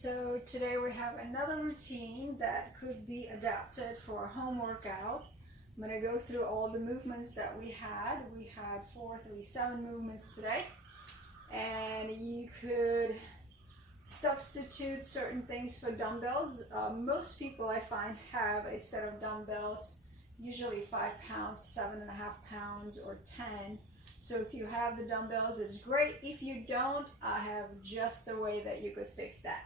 So today we have another routine that could be adapted for a home workout. I'm going to go through all the movements that we had. We had 7 movements today. And you could substitute certain things for dumbbells. Most people I find have a set of dumbbells, usually 5 pounds, 7.5 pounds, or 10. So if you have the dumbbells, it's great. If you don't, I have just a way that you could fix that.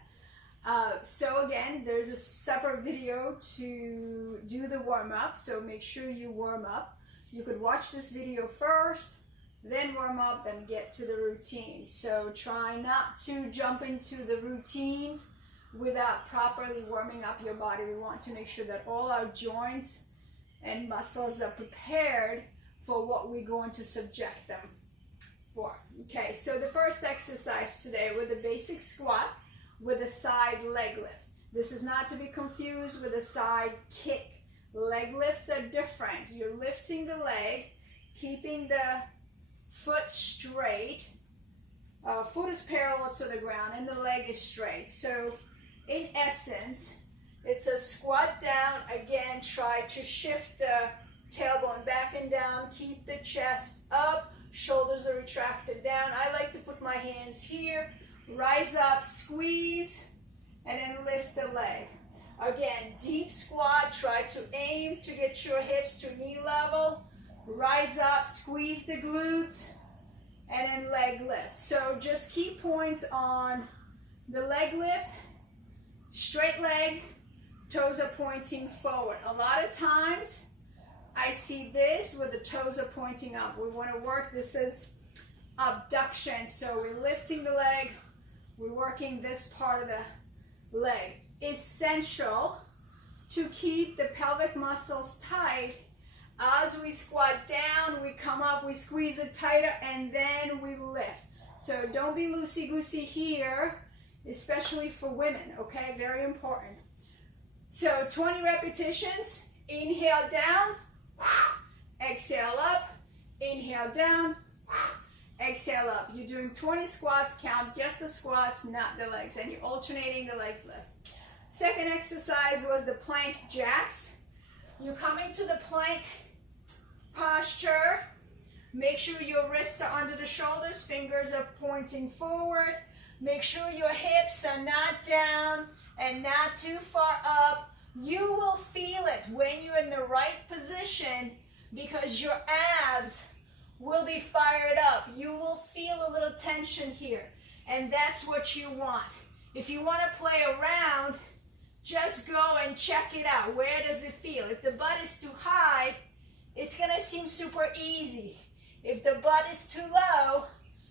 So again, there's a separate video to do the warm-up, so make sure you warm up. You could watch this video first, then warm up, then get to the routine. So try not to jump into the routines without properly warming up your body. We want to make sure that all our joints and muscles are prepared for what we're going to subject them for. Okay, so the first exercise today with a basic squat with a side leg lift. This is not to be confused with a side kick. Leg lifts are different. You're lifting the leg, keeping the foot straight. Foot is parallel to the ground and the leg is straight. So in essence, it's a squat down. Again, try to shift the tailbone back and down. Keep the chest up. Shoulders are retracted down. I like to put my hands here. Rise up, squeeze, and then lift the leg. Again, deep squat. Try to aim to get your hips to knee level. Rise up, squeeze the glutes, and then leg lift. So just key points on the leg lift. Straight leg, toes are pointing forward. A lot of times, I see this where the toes are pointing up. We want to work, this is abduction. So we're lifting the leg, we're working this part of the leg. Essential to keep the pelvic muscles tight. As we squat down, we come up, we squeeze it tighter, and then we lift. So don't be loosey-goosey here, especially for women, okay? Very important. So 20 repetitions. Inhale down, exhale up, inhale down, exhale up. You're doing 20 squats, count just the squats, not the legs, and you're alternating the legs lift. Second exercise was the plank jacks. You come into the plank posture. Make sure your wrists are under the shoulders, fingers are pointing forward. Make sure your hips are not down and not too far up. You will feel it when you're in the right position because your abs will be fired up. You will feel a little tension here, and that's what you want. If you want to play around, just go and check it out. Where does it feel? If the butt is too high, it's going to seem super easy. If the butt is too low,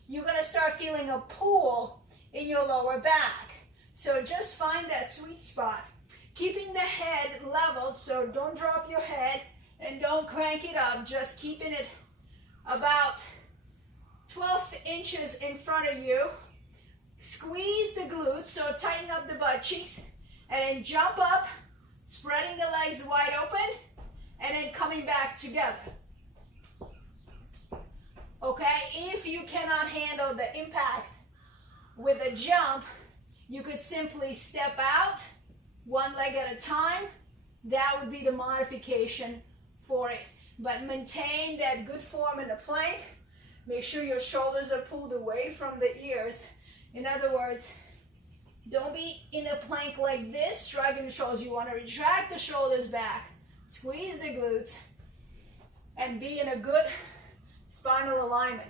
you're going to start feeling a pull in your lower back. So just find that sweet spot. Keeping the head leveled, so don't drop your head and don't crank it up. Just keeping it about 12 inches in front of you. Squeeze the glutes, so tighten up the butt cheeks. And then jump up, spreading the legs wide open, and then coming back together. Okay, if you cannot handle the impact with a jump, you could simply step out, one leg at a time. That would be the modification for it. But maintain that good form in the plank. Make sure your shoulders are pulled away from the ears. In other words, don't be in a plank like this, dragging the shoulders. You want to retract the shoulders back, squeeze the glutes, and be in a good spinal alignment.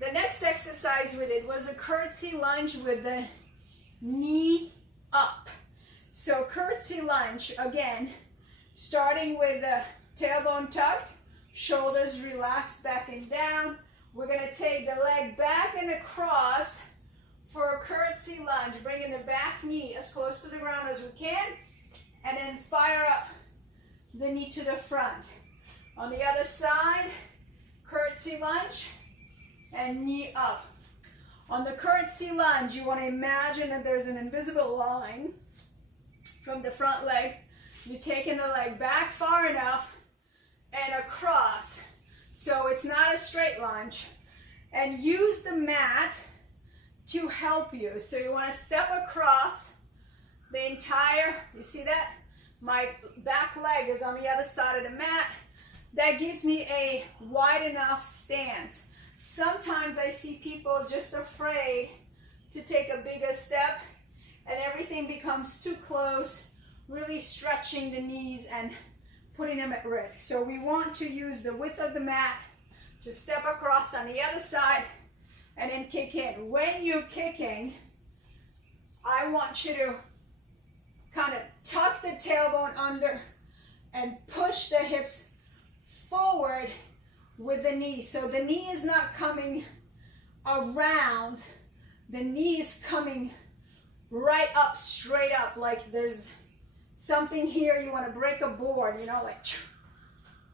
The next exercise we did was a curtsy lunge with the knee up. So curtsy lunge, again, starting with the tailbone tucked, shoulders relaxed back and down. We're going to take the leg back and across for a curtsy lunge, bringing the back knee as close to the ground as we can, and then fire up the knee to the front. On the other side, curtsy lunge and knee up. On the curtsy lunge, you want to imagine that there's an invisible line from the front leg. You're taking the leg back far enough and across, so it's not a straight lunge. And use the mat to help you. So you want to step across the entire, you see that? My back leg is on the other side of the mat. That gives me a wide enough stance. Sometimes I see people just afraid to take a bigger step and everything becomes too close, really stretching the knees and putting them at risk. So we want to use the width of the mat to step across on the other side and then kick in. When you're kicking, I want you to kind of tuck the tailbone under and push the hips forward with the knee. So the knee is not coming around, the knee is coming right up, straight up, like there's something here, you want to break a board, you know,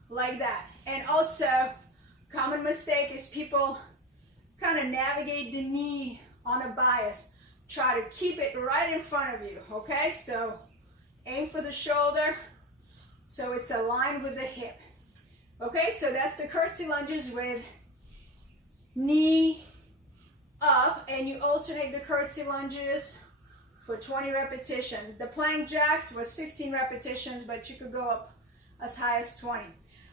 like that. And also, common mistake is people kind of navigate the knee on a bias. Try to keep it right in front of you, okay? So aim for the shoulder so it's aligned with the hip. Okay, so that's the curtsy lunges with knee up, and you alternate the curtsy lunges for 20 repetitions. The plank jacks was 15 repetitions, but you could go up as high as 20.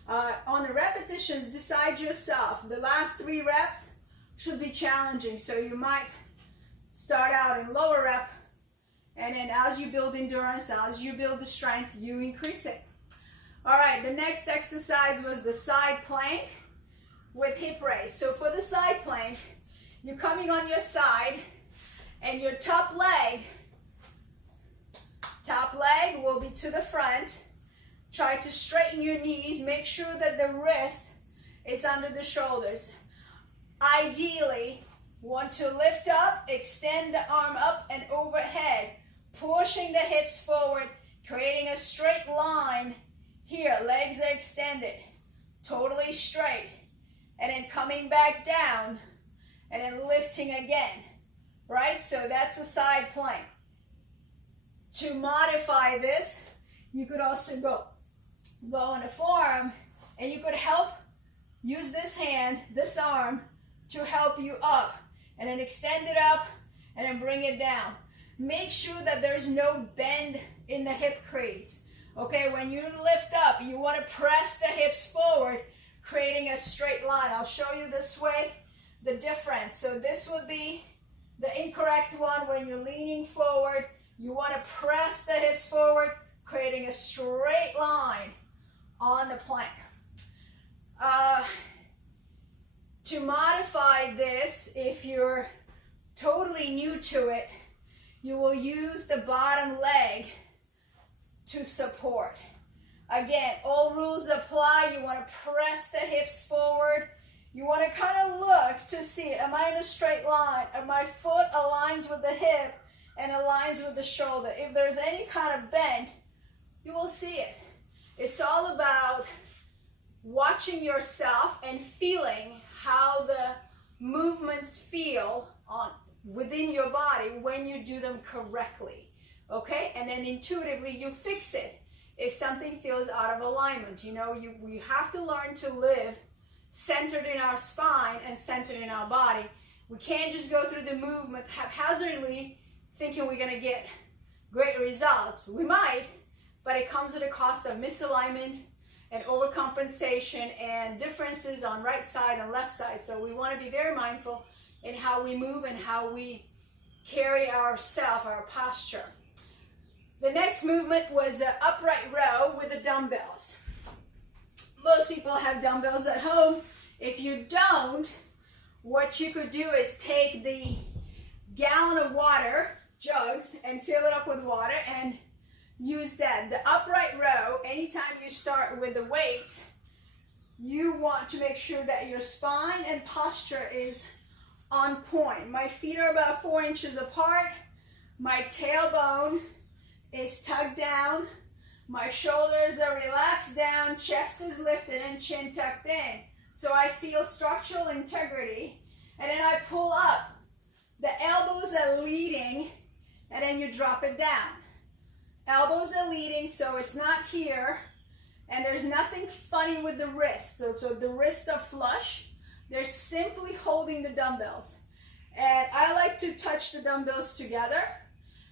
On the repetitions, decide yourself. The last 3 reps should be challenging, so you might start out in lower rep, and then as you build endurance, as you build the strength, you increase it. All right, the next exercise was the side plank with hip raise. So for the side plank, you're coming on your side, and your top leg will be to the front. Try to straighten your knees. Make sure that the wrist is under the shoulders. Ideally, want to lift up, extend the arm up and overhead, pushing the hips forward, creating a straight line here. Legs are extended, totally straight, and then coming back down, and then lifting again, right? So that's a side plank. To modify this, you could also go on the forearm, and you could help use this hand, this arm, to help you up, and then extend it up, and then bring it down. Make sure that there's no bend in the hip crease. Okay, when you lift up, you want to press the hips forward, creating a straight line. I'll show you this way the difference. So this would be the incorrect one. When you're leaning forward, you want to press the hips forward, creating a straight line on the plank. To modify this, if you're totally new to it, you will use the bottom leg to support. Again, all rules apply. You want to press the hips forward. You want to kind of look to see, am I in a straight line? Am my foot aligns with the hip and aligns with the shoulder? If there's any kind of bend, you will see it. It's all about watching yourself and feeling how the movements feel within your body when you do them correctly. Okay, and then intuitively you fix it if something feels out of alignment. You know, we have to learn to live centered in our spine and centered in our body. We can't just go through the movement haphazardly thinking we're going to get great results. We might, but it comes at a cost of misalignment and overcompensation and differences on right side and left side. So we want to be very mindful in how we move and how we carry ourselves, our posture. The next movement was the upright row with the dumbbells. Most people have dumbbells at home. If you don't, what you could do is take the gallon of water, jugs, and fill it up with water and use that. The upright row, anytime you start with the weights, you want to make sure that your spine and posture is on point. My feet are about 4 inches apart. My tailbone is tucked down. My shoulders are relaxed down. Chest is lifted and chin tucked in. So I feel structural integrity. And then I pull up. The elbows are leading, and then you drop it down. Elbows are leading, so it's not here. And there's nothing funny with the wrists. So the wrists are flush. They're simply holding the dumbbells. And I like to touch the dumbbells together,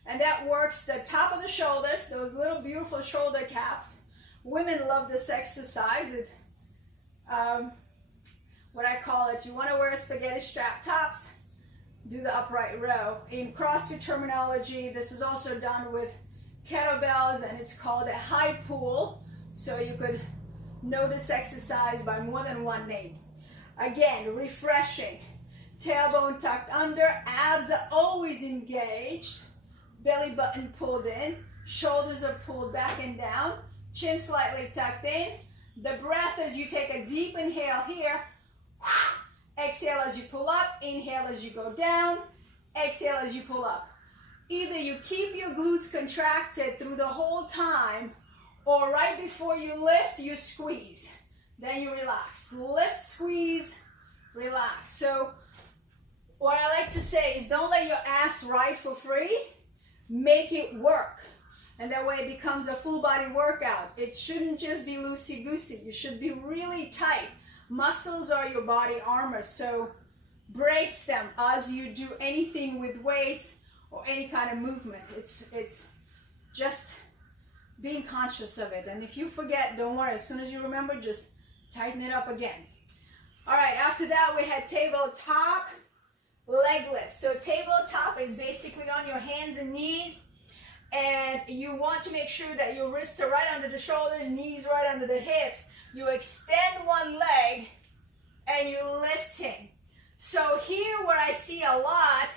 and that works the top of the shoulders, those little beautiful shoulder caps. Women love this exercise. It, what I call it, you want to wear spaghetti strap tops, do the upright row. In CrossFit terminology, this is also done with kettlebells, and it's called a high pull. So you could know this exercise by more than one name. Again, refreshing. Tailbone tucked under, abs are always engaged, belly button pulled in, shoulders are pulled back and down, chin slightly tucked in. The breath as you take a deep inhale here, exhale as you pull up, inhale as you go down, exhale as you pull up. Either you keep your glutes contracted through the whole time, or right before you lift, you squeeze. Then you relax. Lift, squeeze, relax. So what I like to say is don't let your ass ride for free. Make it work. And that way it becomes a full body workout. It shouldn't just be loosey-goosey. You should be really tight. Muscles are your body armor, so brace them as you do anything with weights or any kind of movement. It's just being conscious of it. And if you forget, don't worry. As soon as you remember, just tighten it up again. All right, after that we had tabletop leg lift. So tabletop is basically on your hands and knees, and you want to make sure that your wrists are right under the shoulders, knees right under the hips. You extend one leg and you're lifting. So here where I see a lot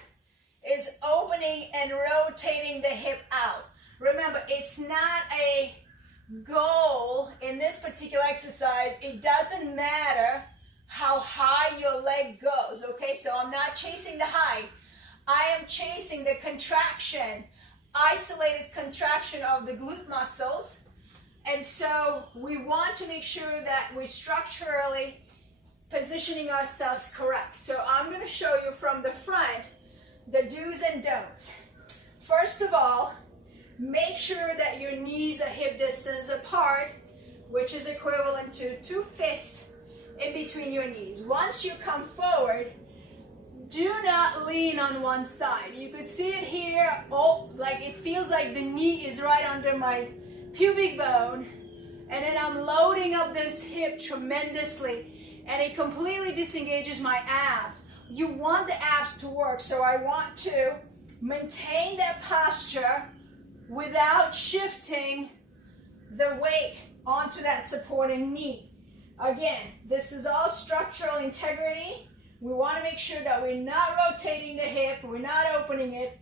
is opening and rotating the hip out. Remember, it's not a goal in this particular exercise. It doesn't matter how high your leg goes, okay? So I'm not chasing the height. I am chasing the contraction, isolated contraction of the glute muscles. And so we want to make sure that we're structurally positioning ourselves correct. So I'm going to show you from the front the do's and don'ts. First of all, make sure that your knees are hip distance apart, which is equivalent to 2 fists in between your knees. Once you come forward, do not lean on one side. You could see it here, like it feels like the knee is right under my pubic bone, and then I'm loading up this hip tremendously, and it completely disengages my abs. You want the abs to work, so I want to maintain that posture without shifting the weight onto that supporting knee. Again, this is all structural integrity. We want to make sure that we're not rotating the hip, we're not opening it.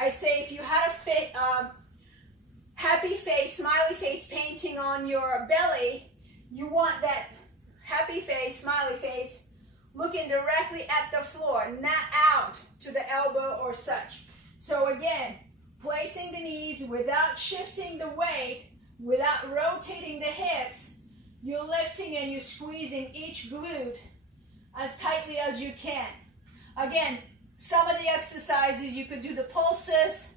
I say if you had a happy face, smiley face painting on your belly, you want that happy face, smiley face looking directly at the floor, not out to the elbow or such. So again, placing the knees without shifting the weight, without rotating the hips, you're lifting and you're squeezing each glute as tightly as you can. Again, some of the exercises you could do the pulses.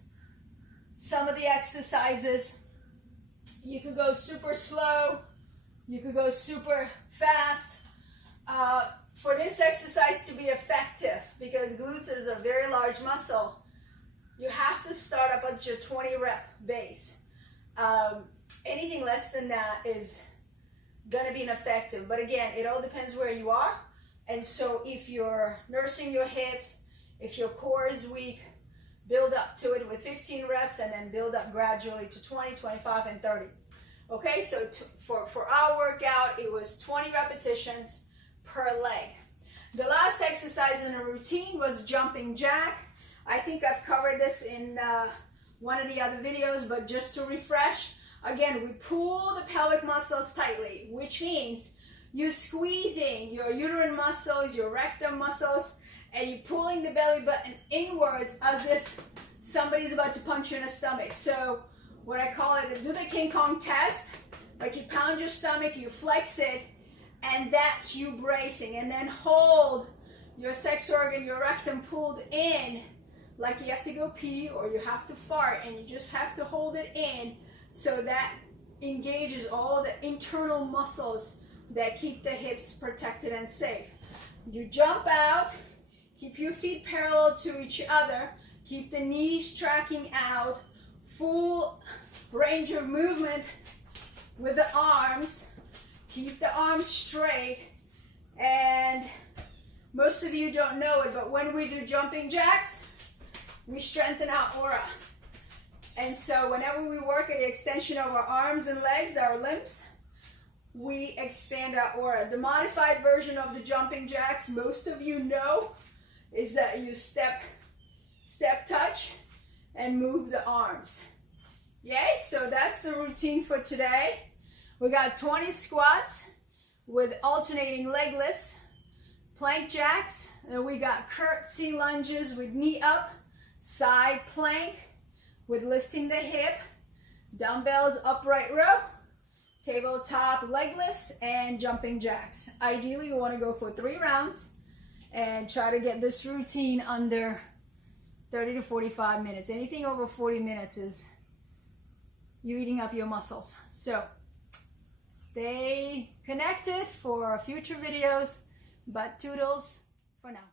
Some of the exercises you could go super slow, you could go super fast. For this exercise to be effective, because glutes is a very large muscle, you have to start up at your 20 rep base. Anything less than that is going to be ineffective. But again, it all depends where you are. And so if you're nursing your hips, if your core is weak, build up to it with 15 reps and then build up gradually to 20, 25, and 30. Okay, so for our workout, it was 20 repetitions per leg. The last exercise in the routine was jumping jack. I think I've covered this in one of the other videos, but just to refresh, again, we pull the pelvic muscles tightly, which means you're squeezing your uterine muscles, your rectum muscles, and you're pulling the belly button inwards as if somebody's about to punch you in the stomach. So what I call it, do the King Kong test, like you pound your stomach, you flex it, and that's you bracing. And then hold your sex organ, your rectum pulled in, like you have to go pee or you have to fart, and you just have to hold it in so that engages all the internal muscles that keep the hips protected and safe. You jump out, Keep your feet parallel to each other. Keep the knees tracking out. Full range of movement with the arms. Keep the arms straight. And most of you don't know it, but when we do jumping jacks, we strengthen our aura. And so whenever we work at the extension of our arms and legs, our limbs, we expand our aura. The modified version of the jumping jacks, most of you know, is that you step, touch, and move the arms. Yay, so that's the routine for today. We got 20 squats with alternating leg lifts, plank jacks, and we got curtsy lunges with knee up, side plank with lifting the hip, dumbbells upright row, tabletop leg lifts, and jumping jacks. Ideally, you want to go for 3 rounds and try to get this routine under 30 to 45 minutes. Anything over 40 minutes is you eating up your muscles. So stay connected for future videos, but toodles for now.